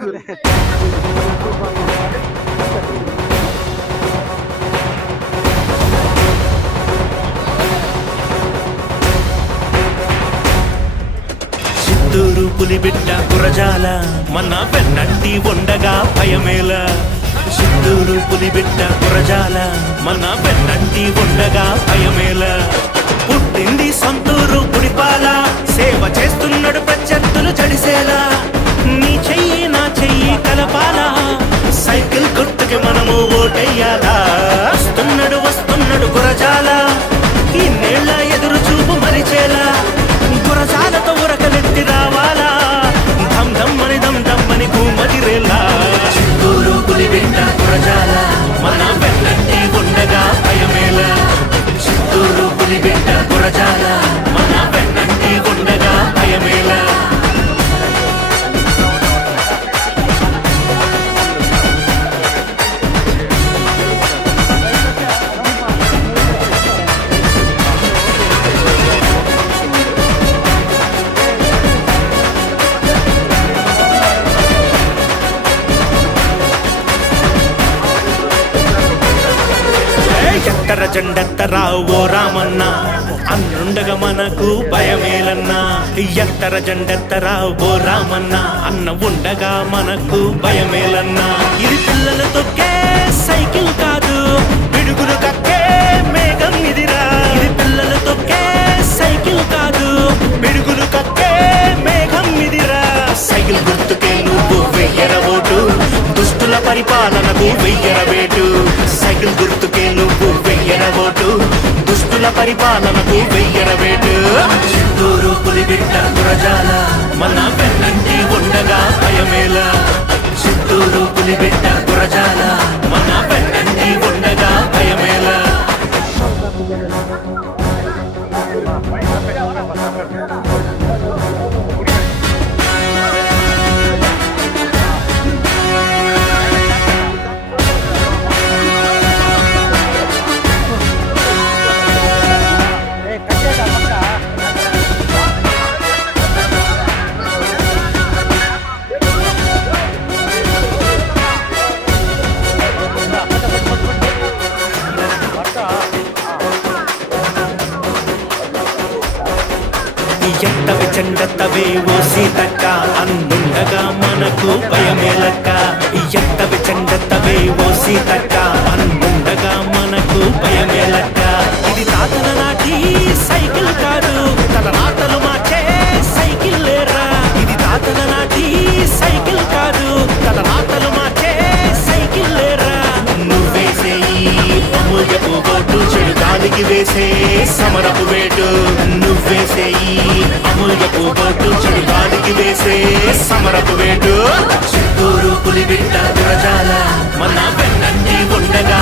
చిత్తూరు పులిబిడ్డ గురజాల మన వెన్నంటి ఉండగా భయమేల. చిత్తూరు పులిబిడ్డ గురజాల మన వెన్నంటి ఉండగా భయమేల. పుట్టింది సొంతూరు పుడిపాల, సేవ చేస్తున్నాడు ప్రత్యర్థులు జడిసేలా. నీ చెయ్యి నా చెయ్యి కలపాలా, సైకిల్ గుర్తుకి మనము ఓటెయ్యాలా. వస్తున్నాడు గురజాల, ఇన్నేళ్ల ఎదురు చూపు మరిచేలా. గురజాలతో ఉరకలెత్తి రావాలా, ధమ్ ధమ్మని దమ్ దమ్మని భూమదిరేలా. చిత్తూరు పులిబిడ్డ గురజాల మన వెన్నంటి ఉండగా భయమేల. చిత్తూరు పులిబిడ్డ గురజాల మన వెన్నంటి ఉండగా భయమేల. ఎత్తర జెండెత్తరా ఓ రామన్న, అన్నుండగా మనకు భయమేలన్నా. ఎత్తర జెండెత్తరా ఓ రామన్న, అన్న ఉండగా మనకు భయమేలన్నా. ఇది పిల్లలు తొక్కే సైకిల్ కాదు, పిడుగులు కక్కే మేఘం ఇదిరా. ఇది పిల్లలు తొక్కే సైకిల్ కాదు, పిడుగులు కక్కే మేఘం ఇదిరా. సైకిల్ గుర్తుకే నువ్వు వెయ్యర ఓటు, దుష్టుల పరిపాలనకు వెయ్యర వేటు. సైకిల్ గుర్తుకే నువ్వు వెయ్యర ఓటు, దుష్టుల పరిపాలనకు వెయ్యర వేటు. చిత్తూరు పులిబిడ్డ గురజాల మన వెన్నంటి ఉండగా భయమేల. చిత్తూరు పులిబిడ్డ గురజాల మన వెన్నంటి ఉండగా భయమేల. ఎత్తవి చెండెత్తవే ఓ సీతక్క, అన్నుండగా మనకు భయమేలక్క. ఎత్తవి చెండెత్తవే ఓ సీతక్క, అన్నుండగా మనకు భయమేలక్క. ఇది తాతల నాటి సైకిల్ కాదు, తల రాతలు మార్చే సైకిల్ లేరా. ఇది తాతల నాటి సైకిల్ కాదు, తల రాతలు మార్చే సైకిల్ లేరా. నువ్వేసేయి అమూల్యపు ఓటు, చెడు గాలికి వేసే సమరపు వేటు. నువ్వేసేయి అమూల్యపు ఓటు, చెడు గాలికి వేసే సమరపు వేటు. చిత్తూరు పులిబిడ్డ గురజాల మన వెన్నంటి ఉండగా